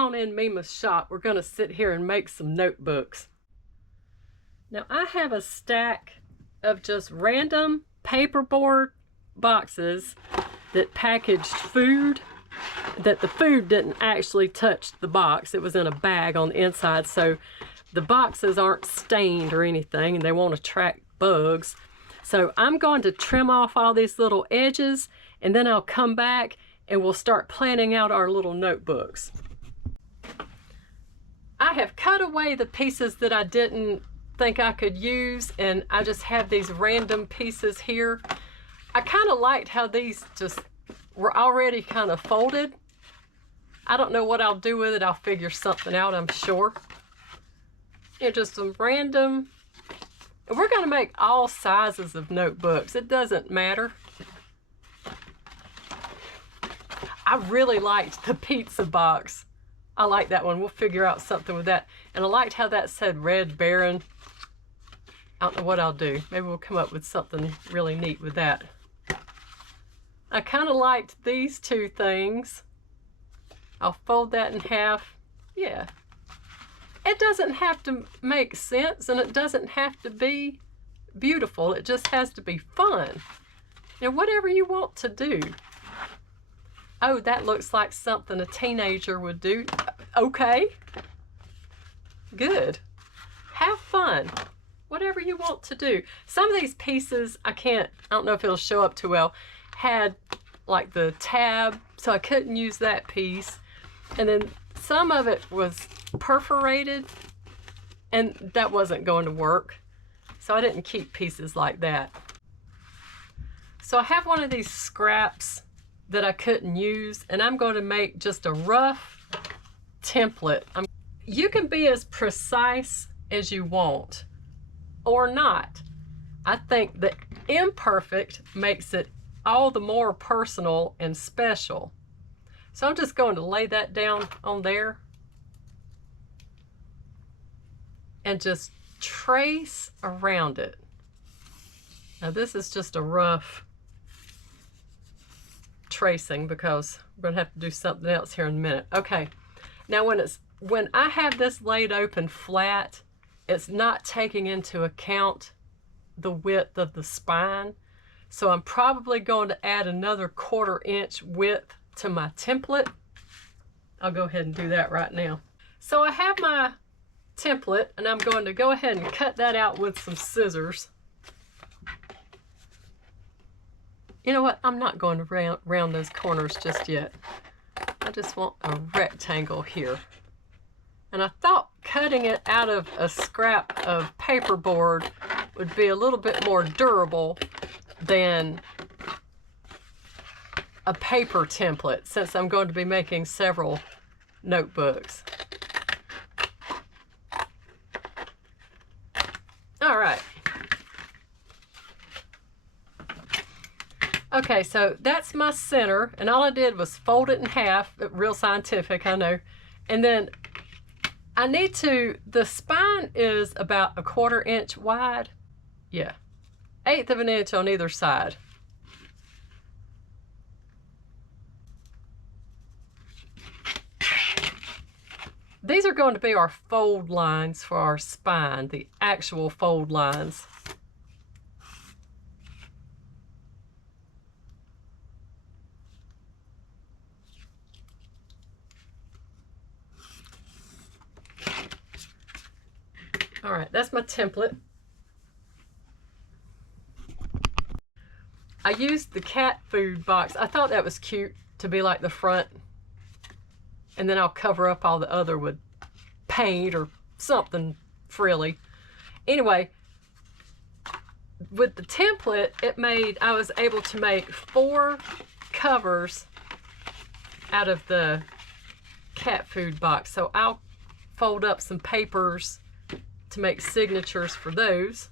on in Mima's shop. We're gonna sit here and make some notebooks. Now I have a stack of just random paperboard boxes that packaged food, that the food didn't actually touch the box. It was in a bag on the inside, so the boxes aren't stained or anything and they won't attract bugs. So I'm going to trim off all these little edges, and then I'll come back and we'll start planning out our little notebooks. I have cut away the pieces that I didn't think I could use, and I just have these random pieces here. I kind of liked how these just were already kind of folded. I don't know what I'll do with it. I'll figure something out, I'm sure. Yeah, just some random. And we're going to make all sizes of notebooks. It doesn't matter. I really liked the pizza box. I like that one. We'll figure out something with that. And I liked how that said Red Baron. I don't know what I'll do. Maybe we'll come up with something really neat with that. I kind of liked these two things. I'll fold that in half. Yeah. It doesn't have to make sense, and it doesn't have to be beautiful. It just has to be fun. You know, whatever you want to do. Oh, that looks like something a teenager would do. Okay. Good. Have fun. Whatever you want to do. Some of these pieces, I don't know if it'll show up too well, had like the tab, so I couldn't use that piece. And then some of it was perforated, and that wasn't going to work. So I didn't keep pieces like that. So I have one of these scraps that I couldn't use, and I'm going to make just a rough template. You can be as precise as you want or not. I think the imperfect makes it all the more personal and special. So I'm just going to lay that down on there and just trace around it. Now this is just a rough tracing because we're going to have to do something else here in a minute. Okay, now when I have this laid open flat, it's not taking into account the width of the spine. So I'm probably going to add another 1/4 inch width to my template. I'll go ahead and do that right now. So I have my template, and I'm going to go ahead and cut that out with some scissors. You know what? I'm not going to round those corners just yet. I just want a rectangle here. And I thought cutting it out of a scrap of paperboard would be a little bit more durable than a paper template, since I'm going to be making several notebooks. All right. Okay, so that's my center, and all I did was fold it in half. Real scientific, I know. And then I need to, the spine is about a 1/4 inch wide. Yeah, 1/8 of an inch on either side. These are going to be our fold lines for our spine, the actual fold lines. All right, that's my template. I used the cat food box. I thought that was cute to be like the front. And then I'll cover up all the other with paint or something frilly. Anyway, with the template, I was able to make 4 covers out of the cat food box. So I'll fold up some papers to make signatures for those.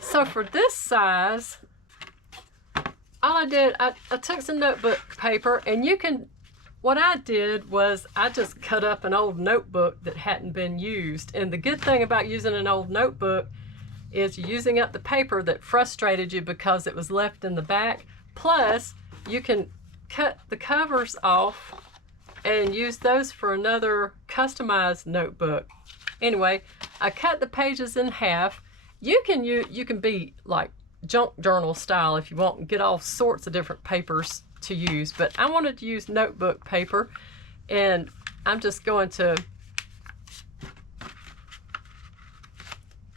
So for this size, all I did, I took some notebook paper, and what I did was I just cut up an old notebook that hadn't been used. And the good thing about using an old notebook is you're using up the paper that frustrated you because it was left in the back. Plus, you can cut the covers off and use those for another customized notebook. Anyway, I cut the pages in half. You can be like junk journal style if you want and get all sorts of different papers to use, but I wanted to use notebook paper, and I'm just going to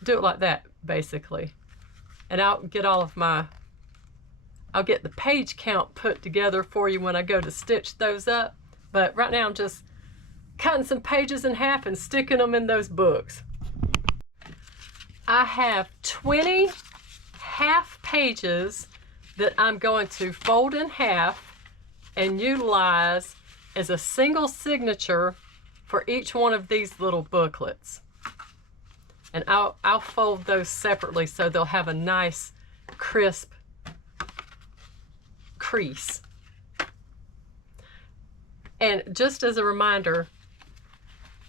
do it like that basically. And I'll get the page count put together for you when I go to stitch those up. But right now I'm just cutting some pages in half and sticking them in those books. I have 20 half pages that I'm going to fold in half and utilize as a single signature for each one of these little booklets. And I'll fold those separately so they'll have a nice crisp crease. And just as a reminder,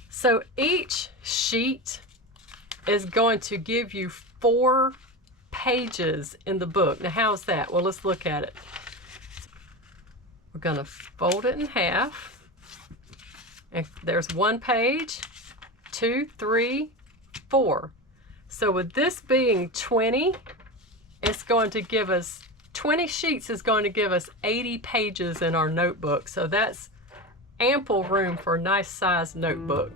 so each sheet is going to give you 4 pages in the book. Now how's that? Well, let's look at it. We're going to fold it in half. And there's 1 page, 2, 3, 4. So with this being 20, it's going to give us 20 sheets is going to give us 80 pages in our notebook. So that's ample room for a nice sized notebook.